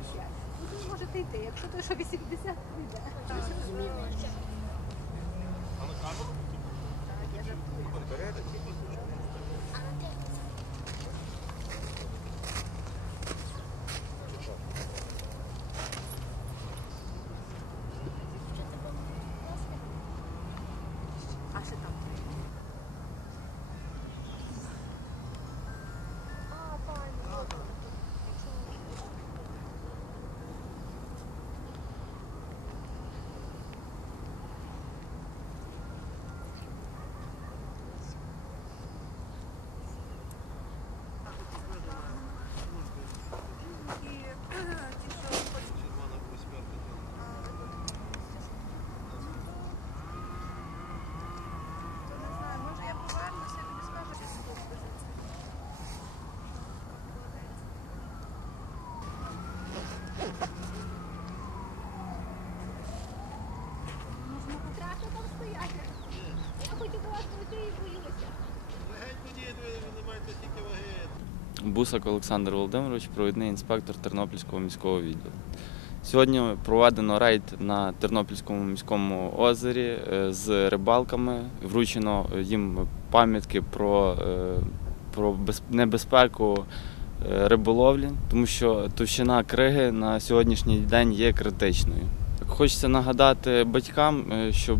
45. Ну, ви можете йти, якщо той, що 80, то йде. Я жартую. А що там? Не знаю, може я повернуся, я тобі скажу, що це буде. Можна потрапити там стояти. Я хочу до вас і боюся. Бусак Олександр Володимирович, провідний інспектор Тернопільського міського відділу. Сьогодні проведено рейд на Тернопільському міському озері е, з рибалками. Вручено їм пам'ятки про, е, про без- небезпеку е, риболовлі, тому що товщина криги на сьогоднішній день є критичною. Хочеться нагадати батькам, е, щоб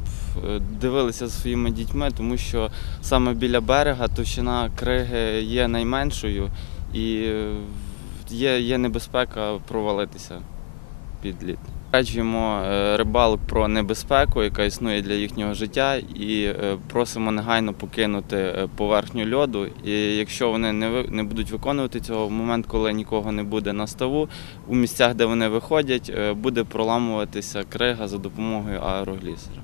е, дивилися за своїми дітьми, тому що саме біля берега товщина криги є найменшою і е, є, є небезпека провалитися під лід. Раджуємо е, рибалок про небезпеку, яка існує для їхнього життя, і е, просимо негайно покинути е, поверхню льоду. І якщо вони не будуть виконувати цього в момент, коли нікого не буде на ставу, у місцях, де вони виходять, буде проламуватися крига за допомогою аероглісера.